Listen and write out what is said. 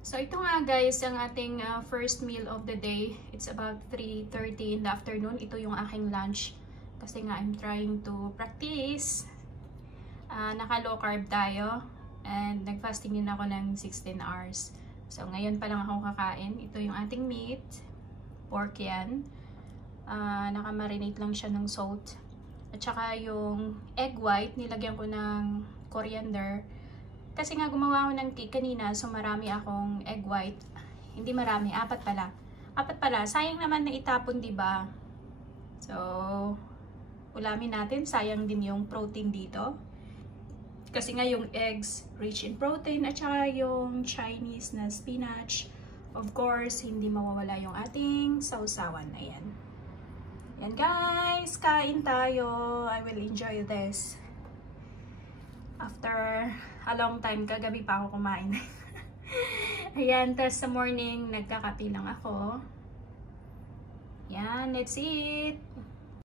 So ito nga guys, ang ating first meal of the day. It's about 3:30 in the afternoon. Ito yung aking lunch. Kasi nga I'm trying to practice. Naka low carb tayo. And nag-fasting din ako ng 16 hours. So ngayon pa lang ako kakain. Ito yung ating meat. Pork yan. Naka-marinate lang siya ng salt. At saka yung egg white, nilagyan ko ng coriander. Kasi nga gumawa ako ng cake kanina, so marami akong egg white. Hindi marami, 4 pala. 4 pala. Sayang naman na itapon, 'di ba? So, ulamin natin, sayang din yung protein dito. Kasi nga yung eggs rich in protein at saka yung Chinese na spinach. Of course, hindi mawawala yung ating sausawan. Ayan. Yan guys, kain tayo. I will enjoy this. After a long time, kagabi pa ako kumain. Ayan, tas sa morning, nagkakape lang ako. Yan, let's eat!